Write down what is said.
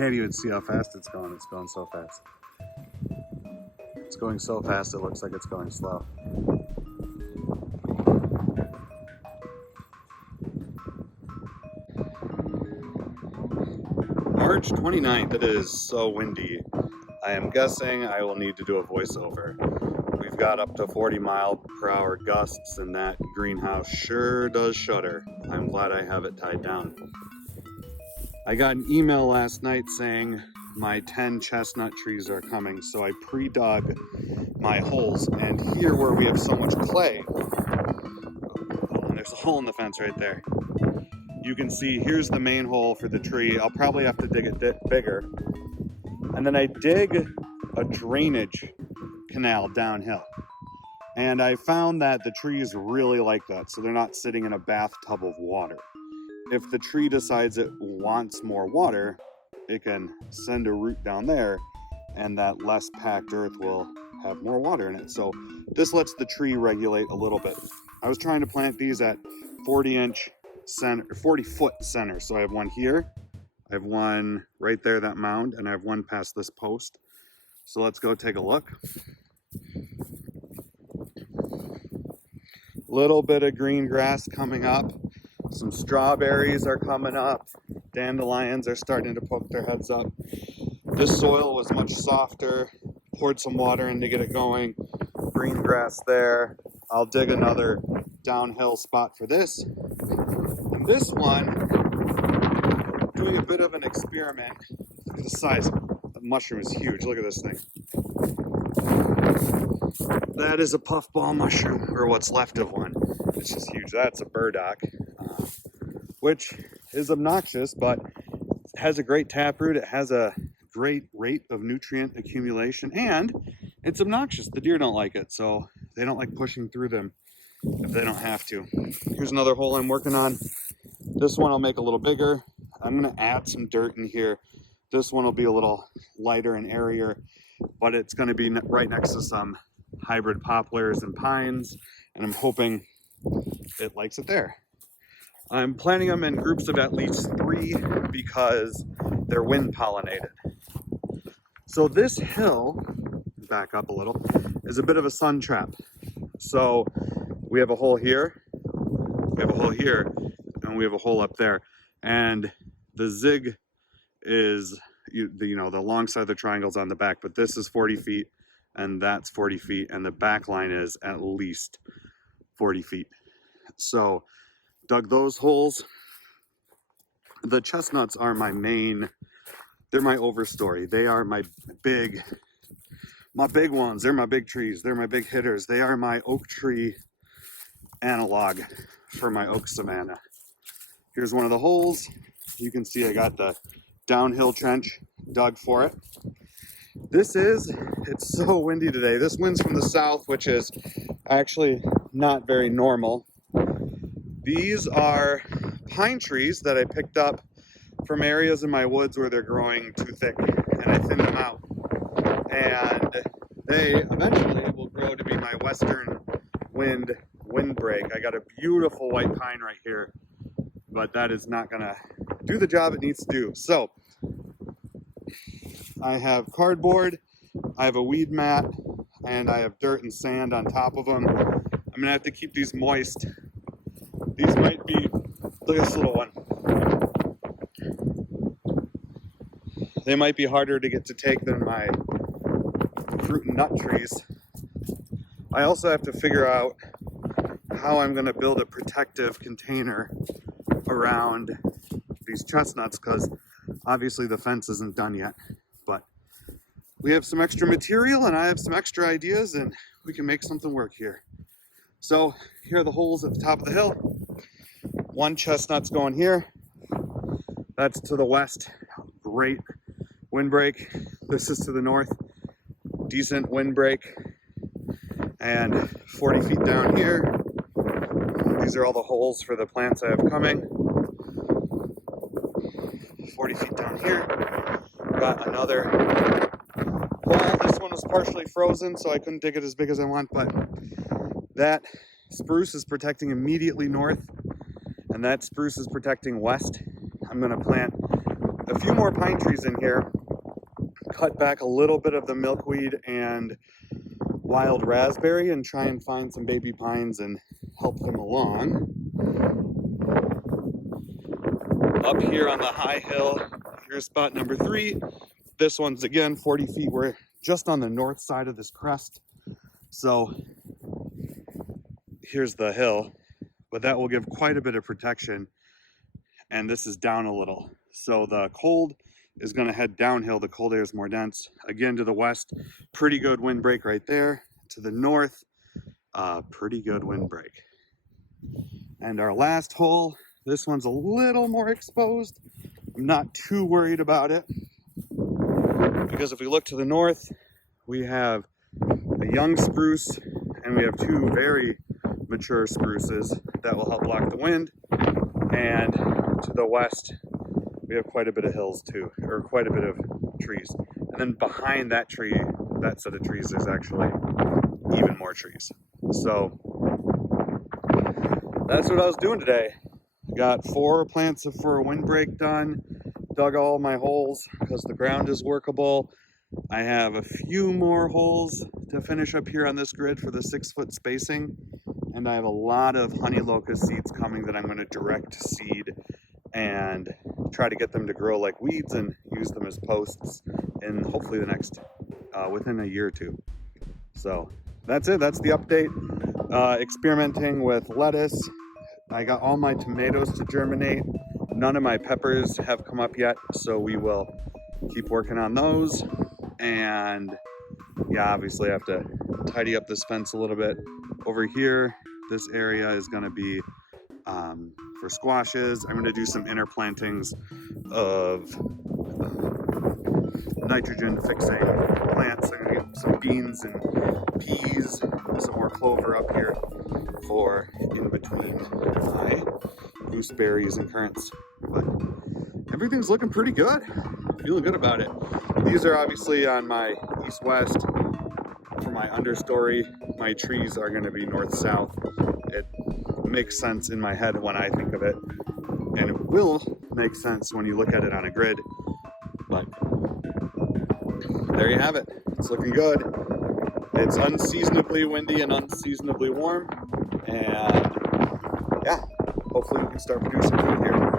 can't even see how fast it's going. It's going so fast. It's going so fast, it looks like it's going slow. March 29th, it is so windy. I am guessing I will need to do a voiceover. We've got up to 40-mile-per-hour gusts, and that greenhouse sure does shudder. I'm glad I have it tied down. I got an email last night saying my 10 chestnut trees are coming, so I pre-dug my holes. And here where we have so much clay, and there's a hole in the fence right there. You can see here's the main hole for the tree. I'll probably have to dig it bigger. And then I dig a drainage canal downhill. And I found that the trees really like that, so they're not sitting in a bathtub of water. If the tree decides it wants more water, it can send a root down there, and that less packed earth will have more water in it. So this lets the tree regulate a little bit. I was trying to plant these at 40-inch center, 40-foot center. So I have one here, I have one right there, that mound, and I have one past this post. So let's go take a look. Little bit of green grass coming up. Some strawberries are coming up. Dandelions are starting to poke their heads up. This soil was much softer. Poured some water in to get it going. Green grass there. I'll dig another downhill spot for this. And this one, doing a bit of an experiment. Look at the size. The mushroom is huge. Look at this thing. That is a puffball mushroom, or what's left of one. It's just huge. That's a burdock, which is obnoxious, but has a great taproot. It has a great rate of nutrient accumulation, and it's obnoxious. The deer don't like it, so they don't like pushing through them if they don't have to. Here's another hole I'm working on. This one I'll make a little bigger. I'm gonna add some dirt in here. This one will be a little lighter and airier, but it's gonna be right next to some hybrid poplars and pines, and I'm hoping it likes it there. I'm planting them in groups of at least 3 because they're wind pollinated. So this hill, back up a little, is a bit of a sun trap. So we have a hole here, we have a hole here, and we have a hole up there. And the zig is, the long side of the triangle's on the back, but this is 40 feet and that's 40 feet, and the back line is at least 40 feet. So dug those holes. The chestnuts are my main, they're my overstory. They are my big ones. They're my big trees. They're my big hitters. They are my oak tree analog for my oak savanna. Here's one of the holes. You can see I got the downhill trench dug for it. It's so windy today. This wind's from the south, which is actually not very normal. These are pine trees that I picked up from areas in my woods where they're growing too thick, and I thinned them out. And they eventually will grow to be my western windbreak. I got a beautiful white pine right here, but that is not gonna do the job it needs to do. So I have cardboard, I have a weed mat, and I have dirt and sand on top of them. I'm gonna have to keep these moist. These might be, look at this little one. They might be harder to get to take than my fruit and nut trees. I also have to figure out how I'm gonna build a protective container around these chestnuts, because obviously the fence isn't done yet. But we have some extra material and I have some extra ideas, and we can make something work here. So here are the holes at the top of the hill. One chestnut's going here. That's to the west. Great windbreak. This is to the north. Decent windbreak. And 40 feet down here. These are all the holes for the plants I have coming. 40 feet down here. Got another hole. This one was partially frozen, so I couldn't dig it as big as I want, but that spruce is protecting immediately north, and that spruce is protecting west. I'm gonna plant a few more pine trees in here, cut back a little bit of the milkweed and wild raspberry, and try and find some baby pines and help them along. Up here on the high hill, here's spot number 3. This one's again 40 feet. We're just on the north side of this crest. So here's the hill, but that will give quite a bit of protection. And this is down a little. So the cold is gonna head downhill. The cold air is more dense. Again, to the west, pretty good windbreak right there. To the north, pretty good windbreak. And our last hole, this one's a little more exposed. I'm not too worried about it, because if we look to the north, we have a young spruce and we have 2 very mature spruces that will help block the wind. And to the west, we have quite a bit of hills too, or quite a bit of trees. And then behind that tree, that set of trees, there's actually even more trees. So that's what I was doing today. Got 4 plants for a windbreak done, dug all my holes because the ground is workable. I have a few more holes to finish up here on this grid for the 6-foot spacing. And I have a lot of honey locust seeds coming that I'm going to direct seed and try to get them to grow like weeds and use them as posts in hopefully the next, within a year or 2. So that's it. That's the update. Experimenting with lettuce. I got all my tomatoes to germinate. None of my peppers have come up yet, so we will keep working on those. And yeah, obviously I have to tidy up this fence a little bit. Over here, this area is going to be for squashes. I'm going to do some interplantings of nitrogen fixing plants. I'm going to get some beans and peas, some more clover up here for in between my gooseberries and currants. But everything's looking pretty good. Feeling good about it. These are obviously on my east-west. For my understory, my trees are going to be north-south. It makes sense in my head when I think of it, and it will make sense when you look at it on a grid. But there you have it. It's looking good. It's unseasonably windy and unseasonably warm, and yeah, hopefully we can start producing food here.